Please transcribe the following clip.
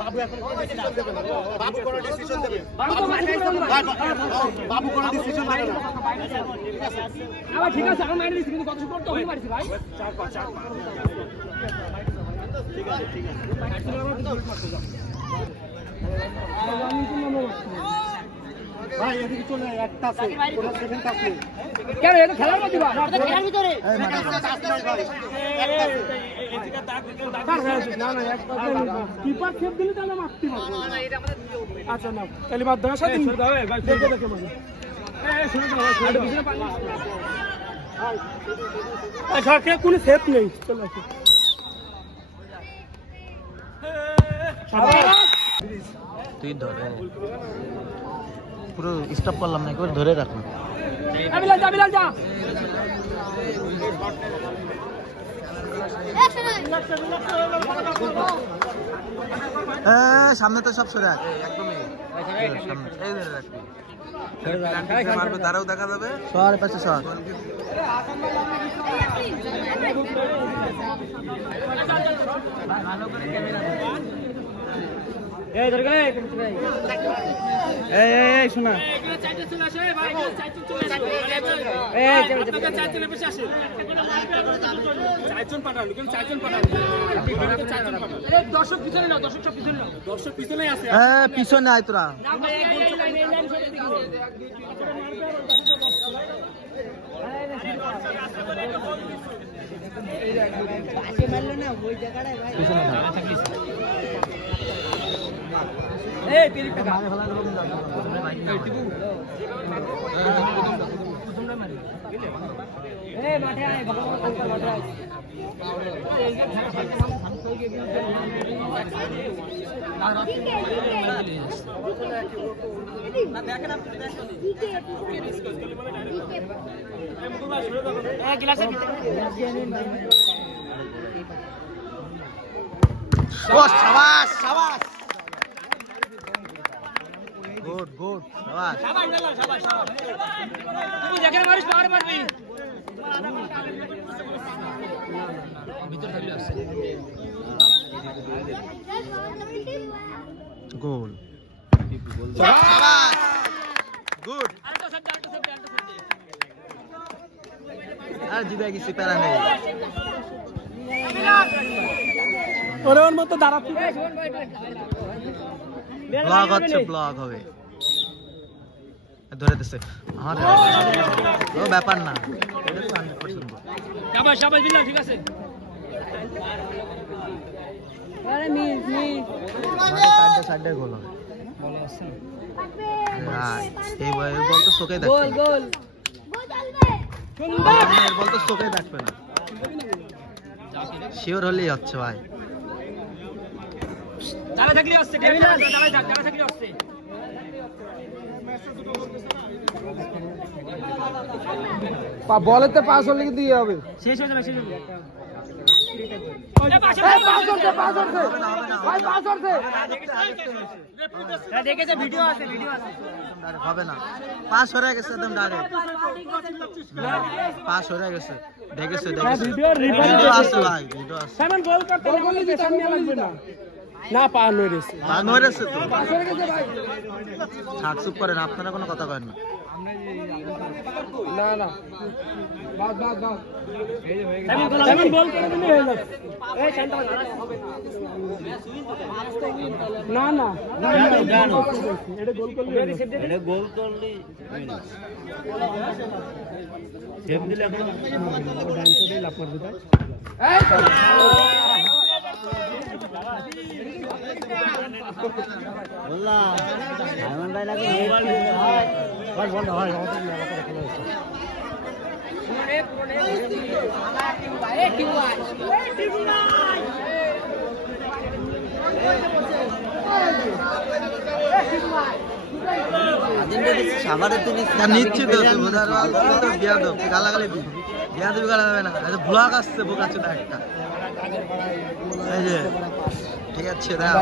বাবু এখন বাবু কোন ডিসিশন দেবে বাবু কোন ডিসিশন দেবে ঠিক আছে আমি মাইনে দিচ্ছি কিন্তু কত সুন্দর তো হই পারছি ভাই 4-5 ঠিক আছে ভাই এদিকে চলে একটা আছে কোন সেকেন্ড আছে কেন এটা খেলার মধ্যে ভাই এটা খেলার ভিতরে না না একটা কিপার সেভ দিলে তাহলে মারতে পারবে না এটা আমাদের আচ্ছা না তাহলে বাদ দাও সাথে ভাই দেখে দেখে মানে শুনে দাও ভাই পিছনে পানি আচ্ছা কে কোন সেভ নেই চলো তুই ধরে পুরো স্টপ করলাম না একবার ধরে রাখুন বিলাল যা সামনে তো সব সরে আছে একদমই সামনে এই ধরে রাখবি মারবে তারাও দেখা যাবে সর পাশে সর এই ধরে গেলে এই শোনা চারটে চলে আসে ভাই চারটে চলে আসে এই চারটে পেছে আসে চারজন পাঠানো কেন চারজন পাঠানো আরে দর্শক পিছনে না দর্শক সব পিছনে না দর্শক পিছনেই আছে পিছনে আয় তোরা পাশে মারলো না ওই জায়গাটায় ভাই পিছনে থাকিস এই তিরিক টাকা এই টিপু প্রথমটা মারি এই মাঠে আয় ভগবান মাঠে আয় এই যে ধারা সাইডে নাম কই গিয়ে না দেখেন আপনি দেখেন এই মুকুল ভাই শুরু করুন এই গ্লাসে ও শাবাশ শাবাশ গুড গুড শাবাশ শাবাশ বেলা শাবাশ শাবাশ তুই যেখানে মারিস পাওয়ার মারবি ভিতর থাকলে আসছে গোল শাবাশ গুড আরেকটা শট আর জিতে গেছি প্যারা নেই ওরে ওর মতো দাঁড়াতে ব্লগ হচ্ছে ব্লগ হবে ধরে দিছে আমার ও ব্যাপার না এটা তো 100% শাবাশ শাবাশ বিল্লাহ ঠিক আছে আরে মিস সাইডে গোল হবে বল আছে এই বল তো চোখে দেখবে গোল গোল সুন্দর এই বল তো চোখে দেখবে না শিওর হলেই হচ্ছে ভাই যারা থাকলে আসছে যারা থাকলে আসছে বলেতে পাস হলে কি দিয়ে হবে শেষ হয়ে যাবে শেষ হয়ে যাবে দেখেছে ভিডিও আছে হবে না পাস হয়ে গেছে একদম ডাইরেক্ট পাস হয়ে গেছে দেখেছে ভিডিও আছে ভাই ভিডিও আছে সামনে গোল করতে গোল দিতে সামনে লাগবে না না পার হয়েছে তো পাস হয়ে গেছে ভাই ছাড় চুপ করেন আপনারা কোনো কথা করেন না না না বাদ বাদ বাদ সামনে গোল করে দিলে হয়ে যাবে এই শান্ত না না এটা গোল করলে এটা গোল করলে সেভ দিলে এখন ডান সাইডে লাভ করবে তাই এই বললা সাইমন ভাই লাগে ভাই বল ভাই নিচ্ছি তো বিয়া দেব গালাগালি বিয়া দেবি গালা যাবে না ব্লগ আসছে বোকাচ্ছে না একটা এই যে ঠিক আছে দাও